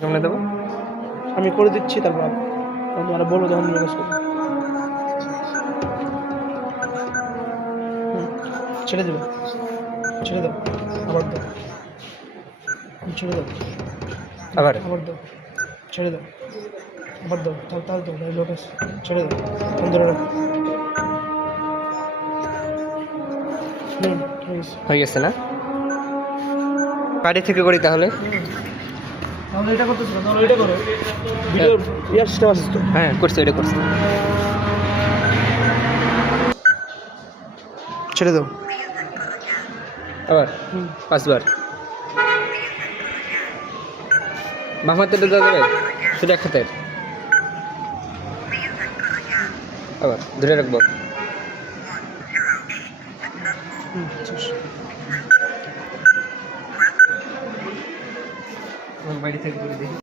কেমনে দেবো? আমি করে দিচ্ছি, তারপর তোমরা বলো যখন নিয়ে কাজ করবো। ছেড়ে দেবে, ছেড়ে দাও, আবার দাও, ছেড়ে দাও, আবার আবার দাও, ছেড়ে দাও, আবার দাও, তাও দাও, লোক আছে, ছেড়ে দাও, ফোন ধরে রাখো। ঠিক আছে। হয়ে গেছে না? বাড়ি থেকে করি তাহলে। তাহলে এটা করতেছো না, তাহলে এটা করো। ভিডিও ইয়াসটা আছে তো? হ্যাঁ করছি, এটা করছি। ছেড়ে দাও। আবার 5 বার। বাম হাতে দেওয়া যাবে শুধু এক হাতের? আবার ধরে রাখবো। বাড়ি থেকে করে দিই।